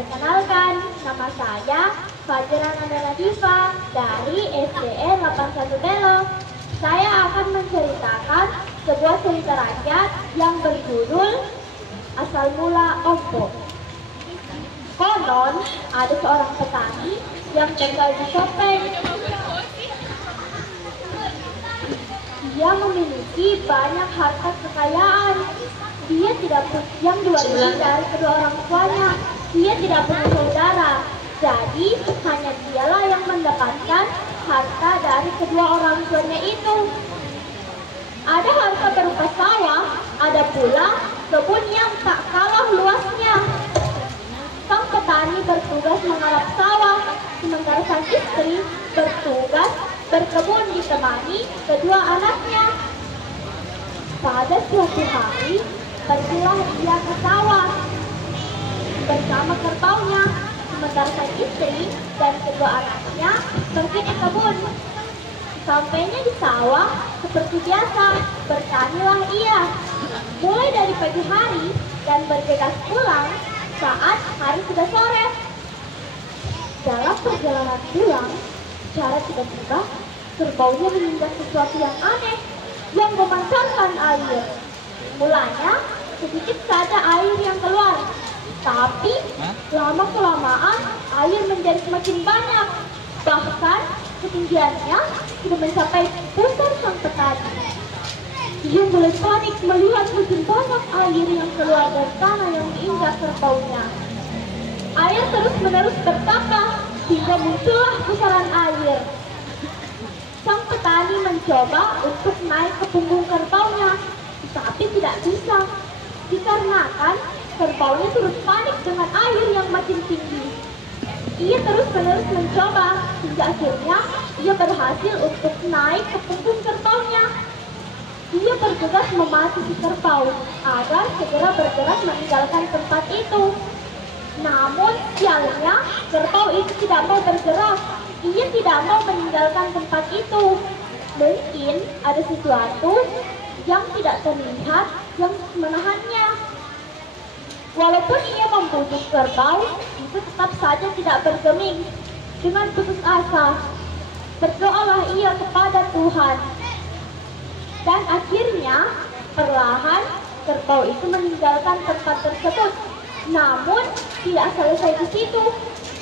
Perkenalkan, nama saya Fajra Nandana Diva dari SDN 81 Belo. Saya akan menceritakan sebuah cerita rakyat yang berjudul Asal Mula Ompok. Konon, ada seorang petani yang tinggal di Sopeng. Dia memiliki banyak harta kekayaan. Dia tidak yang diwariskan dari kedua orang tuanya. Dia tidak punya saudara. Jadi hanya dialah yang mendapatkan harta dari kedua orang tuanya itu. Ada harta berupa sawah, ada pula kebun yang tak kalah luasnya. Sang petani bertugas mengarap sawah, sementara sang istri bertugas berkebun ditemani kedua anaknya. Pada suatu hari, pergilah dia ke sawah bersama kerbaunya, sementara sang istri dan kedua anaknya pergi ke kebun. Sampainya di sawah, seperti biasa, bertanilah ia. Mulai dari pagi hari dan bergegas pulang saat hari sudah sore. Dalam perjalanan pulang, secara tiba-tiba kerbaunya menginjak sesuatu yang aneh yang memancarkan air. Mulanya sedikit saja air yang keluar, tapi lama-kelamaan air menjadi semakin banyak. Bahkan ketinggiannya sudah mencapai pusar sang petani. Dia mulai panik melihat makin banyak air yang keluar dari tanah yang diinjak kerbaunya. Air terus-menerus bertambah hingga muncullah pusaran air. Sang petani mencoba untuk naik ke punggung kerbaunya, tapi tidak bisa, dikarenakan kerbaunya turut panik dengan air yang makin tinggi. Ia terus-menerus mencoba, hingga akhirnya ia berhasil untuk naik ke punggung kerbaunya. Ia bergegas memacu si kerbau agar segera bergerak meninggalkan tempat itu. Namun sialnya kerbau itu tidak mau bergerak. Ia tidak mau meninggalkan tempat itu. Mungkin ada sesuatu yang tidak terlihat yang menahannya. Walaupun ia membujuk kerbau, itu tetap saja tidak bergeming. Dengan putus asa, berdoalah ia kepada Tuhan. Dan akhirnya, perlahan kerbau itu meninggalkan tempat tersebut. Namun, tidak selesai di situ.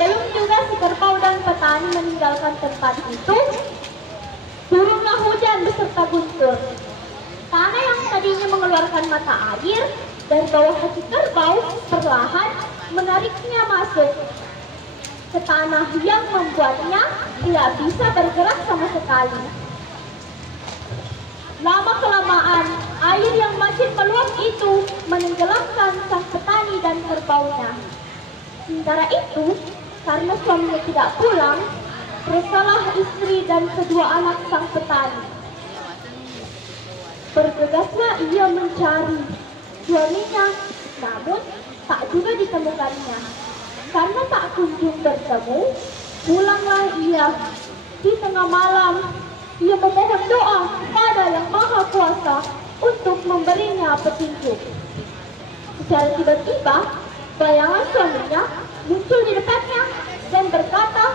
Belum juga si kerbau dan petani meninggalkan tempat itu, turunlah hujan beserta guntur. Tanah yang tadinya mengeluarkan mata air dari bawah kaki kerbau perlahan menariknya masuk ke tanah yang membuatnya tidak bisa bergerak sama sekali. Lama-kelamaan, air yang makin meluap itu menenggelamkan sang petani dan kerbaunya. Sementara itu, karena suaminya tidak pulang, resahlah istri dan kedua anak sang petani. Bergegaslah ia mencari suaminya, namun tak juga ditemukannya. Karena tak kunjung bertemu, pulanglah ia. Di tengah malam, ia memohon doa kepada Yang Maha Kuasa untuk memberinya petunjuk. Secara tiba-tiba, bayangan suaminya muncul di depannya dan berkata,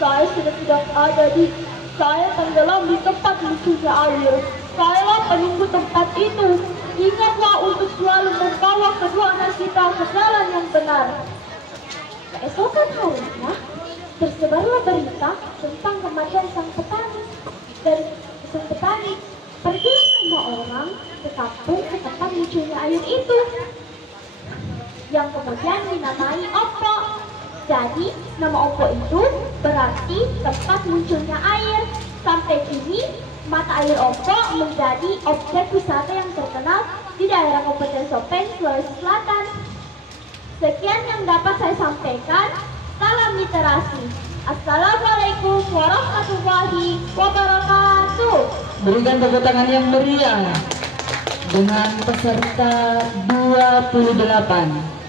saya sudah tidak ada saya tenggelam di tempat munculnya air. Sayalah penunggu tempat itu. Ingatlah untuk selalu membawa kedua anak kita ke jalan yang benar. Keesokan harinya, tersebarlah berita tentang kematian sang petani. Dan sang petani pergilah semua orang ke kampung ke tempat munculnya air itu, yang kemudian dinamai Ompok. Jadi, nama Ompok itu berarti tempat munculnya air. Sampai kini, mata air Ompok menjadi objek wisata yang terkenal di daerah Kabupaten Sopeng, Sulawesi Selatan. Sekian yang dapat saya sampaikan. Salam literasi. Assalamualaikum warahmatullahi wabarakatuh. Berikan tepuk tangan yang meriah dengan peserta 28.